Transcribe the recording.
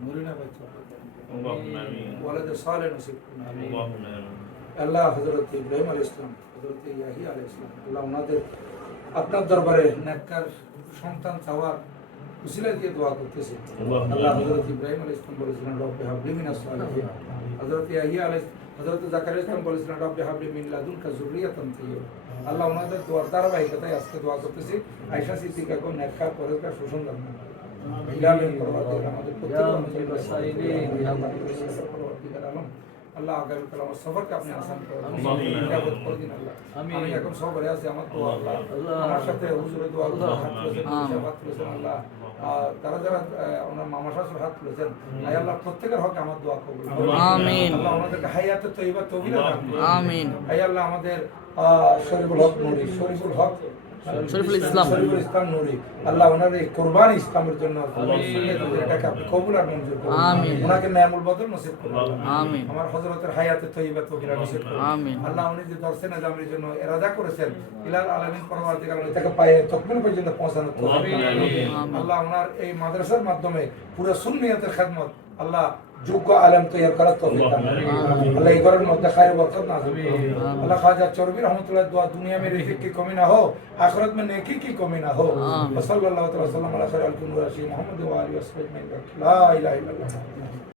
نورنا بچا اللهم آمين ولد صالح نصیب করুন اللهم آمين আল্লাহ হযরত ইব্রাহিম আলাইহিস সালাম হযরত ইয়াহিয়া আলাইহিস সালাম আল্লাহ ওনাদের আপনার দরবারে নেককার সন্তান চাওয়ার উসিলা দিয়ে দোয়া করতেছি আল্লাহ হযরত ইব্রাহিম আলাইহিস সালাম বলেছিলেন রব্বি হাবলি মিনাস সালিহিন হযরত ইয়াহিয়া আলাইহিস হযরত জাকারিয়া আলাইহিস সালাম বলেছিলেন রব্বি হাবলি মিন লাদুনকা যুররিয়াতান তাইয়্যিবা আল্লাহ ওনাদের দোয়ার ধারাবাহিকতায় আজকে দোয়া করতেছি আয়েশা সিদ্দিকা কোন নেককার পরেজগার সুসন্তান ইলাহি পরওয়ারদিগার আমাদের প্রত্যেককে সাইলিন পরওয়ারদিগার আলম আল্লাহ আগামী কাল আমার সফরকে আপনি আসান করুন নিরাপদ করে দিন আল্লাহ আমি এখন সফরে আছি আমার দোয়া আল্লাহ আমার সাথে হুজুরের দোয়া হাত তুলেছেন হাত তুলেছেন আল্লাহ যারা যারা ওনার মামা শাশুড় হাত তুলেছেন আয় আল্লাহ প্রত্যেকের হক আমার দোয়া কবুল করুন আমিন আল্লাহ আমাদেরকে হায়াতে তৈবা তৌহিদা দান করুন আমিন আয় আল্লাহ আমাদের শরীফুল হক নুরি শরীফুল হক শরীফুল ইসলাম নুরি আল্লাহ ওনার এই কুরবানি ইসলামের জন্য এটাকে আপনি কবুল আর মঞ্জুর করুন আমিন ওনাকে নেয়ামুল বদল নসিব করুন আমিন আমার হযরতের হায়াতে তৈবা তৌহিদা নসিব করুন আমিন আল্লাহ উনি যে দরসে নাজামের জন্য ইরাদা করেছেন ইলাল আলামিন পরওয়ারদিগার উনি তাকে পায়ে তাকবীর পর্যন্ত পৌঁছানো আমিন আল্লাহ ওনার এই মাদ্রাসার মাধ্যমে পুরো সুন্নিয়তের খিদমত আল্লাহ যোগ্য আলেম তৈরি করার তৌফিক দান করুন আল্লাহ এই ঘরের মধ্যে খায়ের বরকত নাযিল করুন আল্লাহ খাজা চরবি রহমাতুল্লাহ दुआ दुनिया में रिज़्क़ की कमी ना हो आखिरत में नेकी की कमी ना हो सल्लल्लाहु अलैहि वसल्लम अला खैरिल खुल्क़ि मोहम्मद व आलिहि वसल्लम ला इलाहा इल्लल्लाह